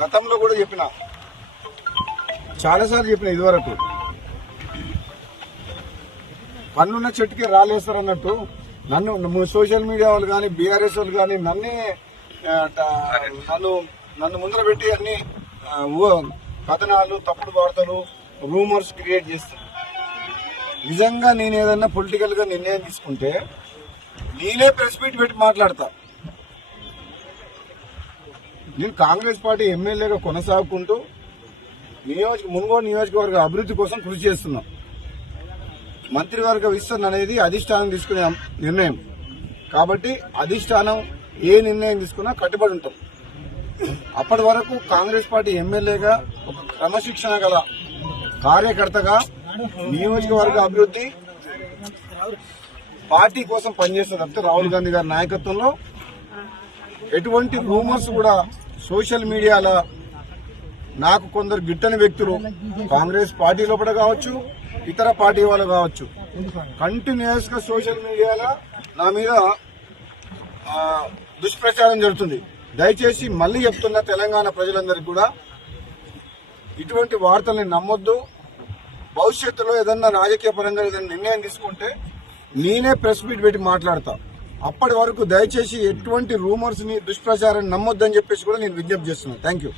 గతంలో కూడా చెప్పిన, చాలాసార్లు చెప్పిన, ఇదివరకు పన్నున్న చెట్టుకి రాలేస్తారన్నట్టు నన్ను సోషల్ మీడియా వాళ్ళు కానీ బీఆర్ఎస్ వాళ్ళు కానీ నన్ను ముందర పెట్టి అన్ని కథనాలు, తప్పుడు వార్తలు, రూమర్స్ క్రియేట్ చేస్తారు. నిజంగా నేను ఏదన్నా పొలిటికల్ గా నిర్ణయం తీసుకుంటే నేనే ప్రెస్ మీట్ పెట్టి మాట్లాడతా. నేను కాంగ్రెస్ పార్టీ ఎమ్మెల్యేగా కొనసాగుకుంటూ మునుగోడు నియోజకవర్గ అభివృద్ధి కోసం కృషి చేస్తున్నాం. మంత్రివర్గ విస్తరణ అనేది అధిష్టానం తీసుకునే నిర్ణయం కాబట్టి అధిష్టానం ఏ నిర్ణయం తీసుకున్నా కట్టుబడి ఉంటాం. అప్పటి వరకు కాంగ్రెస్ పార్టీ ఎమ్మెల్యేగా ఒక క్రమశిక్షణ గల కార్యకర్తగా నియోజకవర్గ అభివృద్ధి పార్టీ కోసం పనిచేస్తుంది తప్పితే రాహుల్ గాంధీ గారి నాయకత్వంలో ఎటువంటి రూమర్స్ కూడా సోషల్ మీడియాలో నాకు కొందరు గిట్టని వ్యక్తులు కాంగ్రెస్ పార్టీ లోపల కావచ్చు, ఇతర పార్టీ వాళ్ళు కావచ్చు, కంటిన్యూస్ గా సోషల్ మీడియాలో నా మీద దుష్ప్రచారం జరుగుతుంది. దయచేసి మళ్లీ చెప్తున్న తెలంగాణ ప్రజలందరికీ కూడా ఇటువంటి వార్తల్ని నమ్మొద్దు. భవిష్యత్తులో ఏదన్నా రాజకీయ పరంగా ఏదైనా నిర్ణయం తీసుకుంటే నేనే ప్రెస్ మీట్ పెట్టి మాట్లాడతా. అప్పటి వరకు దయచేసి ఎటువంటి రూమర్స్ ని, దుష్ప్రచారాన్ని నమ్మొద్దని చెప్పేసి కూడా నేను విజ్ఞప్తి చేస్తున్నాను. Thank you.